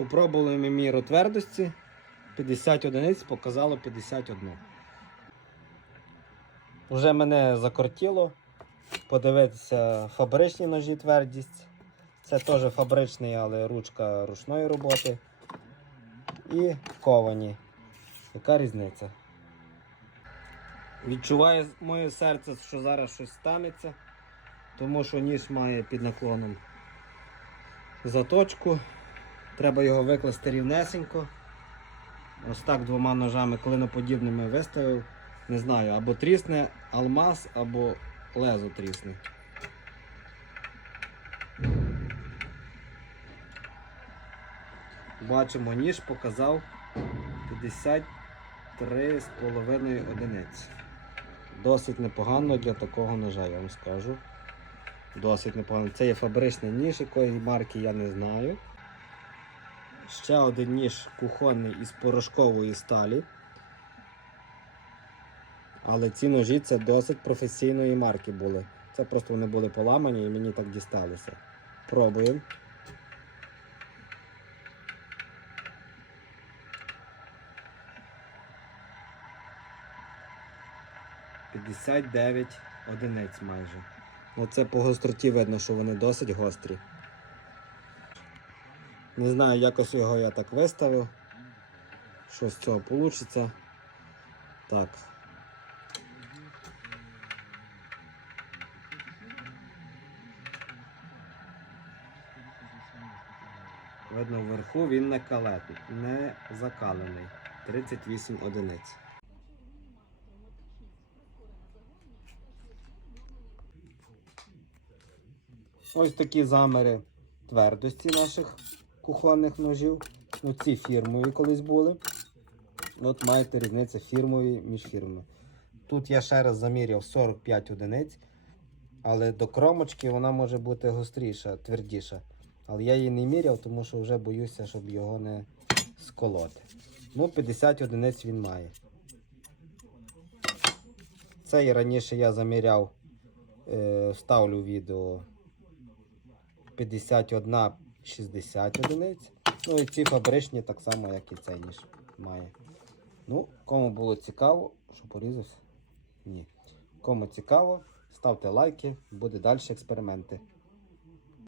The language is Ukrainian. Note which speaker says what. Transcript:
Speaker 1: Попробували ми міру твердості. 50 одиниць показало 51. Вже мене закортіло подивитися фабричні ножі твердість. Це теж фабричний, але ручка ручної роботи. І ковані. Яка різниця? Відчуває моє серце, що зараз щось станеться, тому що ніж має під наклоном заточку. Треба його викласти рівнесенько. Ось так двома ножами клиноподібними виставив. Не знаю, або трісне алмаз, або лезо трісне. Бачимо, ніж показав 53,5 одиниць. Досить непогано для такого ножа, я вам скажу. Досить непогано. Це є фабричний ніж, якої марки я не знаю. Ще один ніж кухонний із порошкової сталі. Але ці ножі це досить професійної марки були. Це просто вони були поламані і мені так дісталося. Пробуємо. П'ятдесят одиниць майже. Оце по гостроті видно, що вони досить гострі. Не знаю, якось його я так виставив. Що з цього вийде. Так. Видно, вверху він не калетний, не закалений. 38 одиниць. Ось такі замери твердості наших кухонних ножів. Ну, ці фірмові колись були. От маєте різницю фірмові між фірмами. Тут я ще раз заміряв 45 одиниць, але до кромочки вона може бути гостріша, твердіша. Але я її не міряв, тому що вже боюся, щоб його не сколоти. Ну, 50 одиниць він має. Цей раніше я заміряв, е, вставлю відео 51 60 одиниць. Ну і ці фабричні так само, як і цей ніж має. Ну, кому було цікаво, що порізався? Ні. Кому цікаво, ставте лайки, буде далі експерименти.